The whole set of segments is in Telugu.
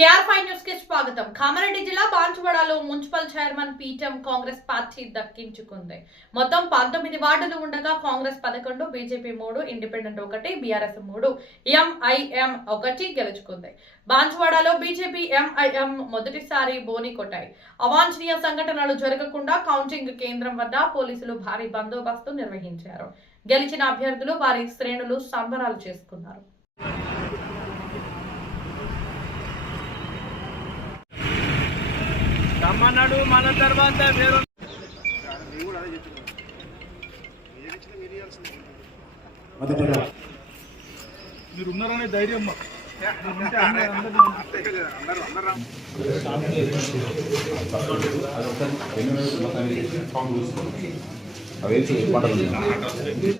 కేఆర్ ఫైవ్ న్యూస్కి స్వాగతం. కామారెడ్డి జిల్లా బాన్సువాడలో మున్సిపల్ చైర్మన్ పీఠం కాంగ్రెస్ పార్టీ దక్కించుకుంది. మొత్తం పంతొమ్మిది వార్డులు ఉండగా కాంగ్రెస్ పదకొండు బీజేపీ మూడు ఇండిపెండెంట్ ఒకటి బీఆర్ఎస్ మూడు ఎంఐఎం ఒకటి గెలుచుకుంది. బాన్సువాడలో బీజేపీ ఎంఐఎం మొదటిసారి బోని కొట్టాయి. అవాంఛనీయ సంఘటనలు జరగకుండా కౌంటింగ్ కేంద్రం వద్ద పోలీసులు భారీ బందోబస్తు నిర్వహించారు. గెలిచిన అభ్యర్థులు వారి శ్రేణులు సంబరాలు చేసుకున్నారు. రమ్మన్నాడు మన తర్వాత వేరు మీరు ఉన్నారనే ధైర్యం మాకు. అందరూ-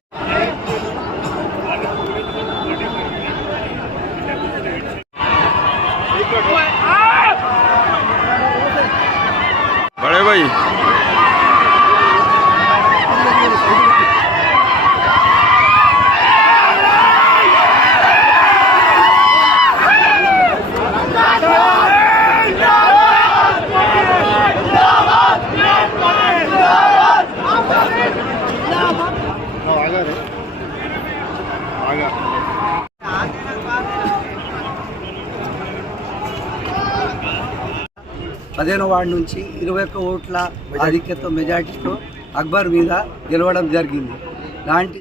ভাই I got it. పదిహేను వార్డు నుంచి ఇరవై ఒక్క ఓట్ల ఆధిక్యత మెజార్టీతో అక్బర్ మీద గెలవడం జరిగింది. లాంటి